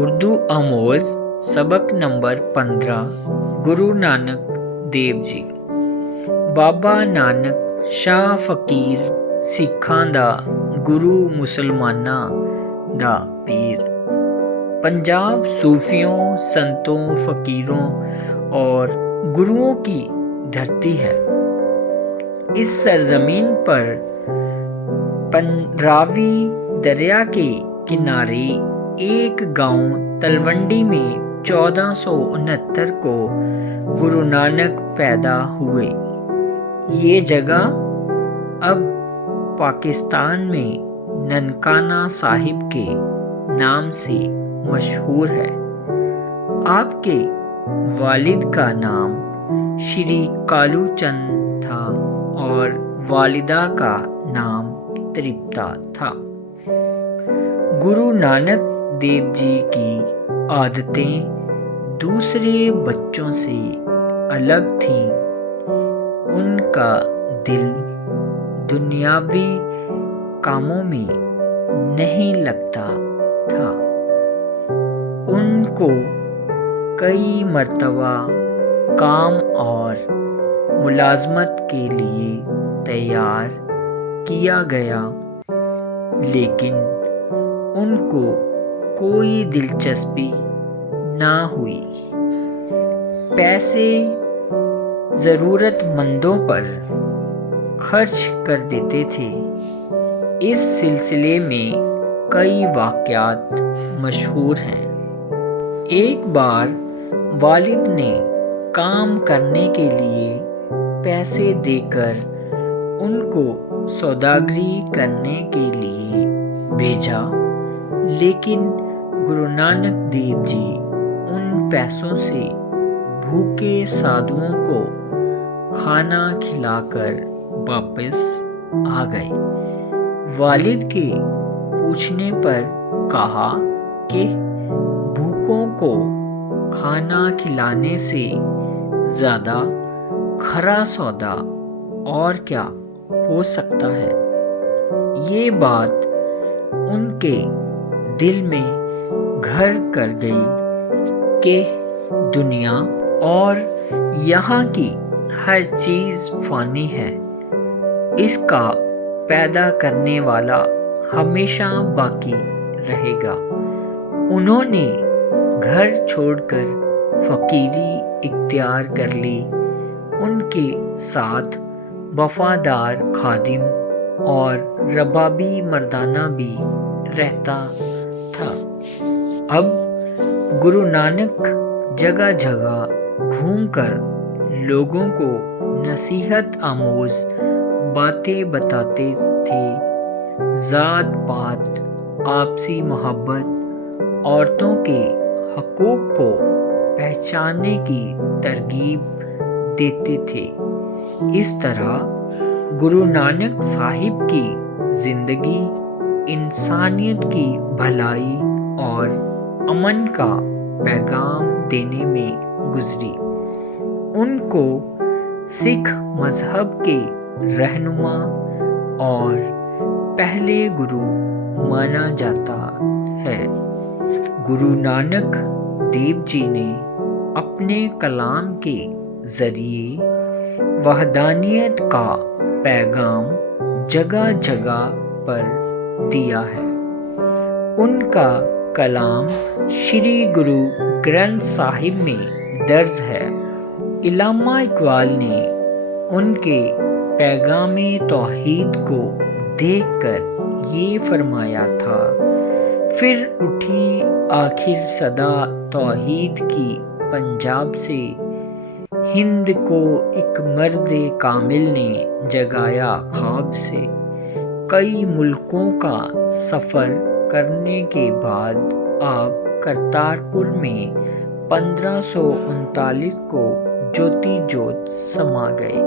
اردو آموز سبق نمبر 15 گرو نانک دیو جی۔ بابا نانک شاہ فقیر سکھاں دا گرو مسلماناں دا پیر۔ پنجاب صوفیوں، سنتوں، فقیروں اور گروؤں کی دھرتی ہے۔ اس سرزمین پر راوی دریا کے کنارے ایک گاؤں تلونڈی میں 1469 کو گرو نانک پیدا ہوئے۔ یہ جگہ اب پاکستان میں ننکانہ صاحب کے نام سے مشہور ہے۔ آپ کے والد کا نام شری کالو چند تھا اور والدہ کا نام ترپتا تھا۔ گرو نانک دیو جی کی عادتیں دوسرے بچوں سے الگ تھیں۔ ان کا دل دنیاوی کاموں میں نہیں لگتا تھا۔ ان کو کئی مرتبہ کام اور ملازمت کے لیے تیار کیا گیا، لیکن ان کو کوئی دلچسپی نہ ہوئی۔ پیسے ضرورت مندوں پر خرچ کر دیتے تھے۔ اس سلسلے میں کئی واقعات مشہور ہیں۔ ایک بار والد نے کام کرنے کے لیے پیسے دے کر ان کو سوداگری کرنے کے لیے بھیجا، لیکن گرو نانک دیو جی ان پیسوں سے بھوکے سادھوؤں کو کھانا کھلا کر واپس آ گئے۔ والد کے پوچھنے پر کہا کہ بھوکوں کو کھانا کھلانے سے زیادہ کھرا سودا اور کیا ہو سکتا ہے۔ یہ بات ان کے دل میں گھر کر گئی کہ دنیا اور یہاں کی ہر چیز فانی ہے، اس کا پیدا کرنے والا ہمیشہ باقی رہے گا۔ انہوں نے گھر چھوڑ کر فقیری اختیار کر لی۔ ان کے ساتھ وفادار خادم اور ربابی مردانہ بھی رہتا تھا۔ اب گرو نانک جگہ جگہ گھوم کر لوگوں کو نصیحت آموز باتیں بتاتے تھے۔ ذات پات، آپسی محبت، عورتوں کے حقوق کو پہچاننے کی ترغیب دیتے تھے۔ اس طرح گرو نانک صاحب کی زندگی انسانیت کی بھلائی اور امن کا پیغام دینے میں گزری۔ ان کو سکھ مذہب کے رہنما اور پہلے گرو مانا جاتا ہے۔ گرو نانک دیو جی نے اپنے کلام کے ذریعے وحدانیت کا پیغام جگہ جگہ پر دیا ہے۔ ان کا کلام شری گرو گرنتھ صاحب میں درج ہے۔ علامہ اقبال نے ان کے پیغام توحید کو دیکھ کر یہ فرمایا تھا: پھر اٹھی آخر صدا توحید کی پنجاب سے، ہند کو ایک مرد کامل نے جگایا خواب سے۔ کئی ملکوں کا سفر کرنے کے بعد آپ کرتارپور میں 1539 کو جوتی جوت سما گئے۔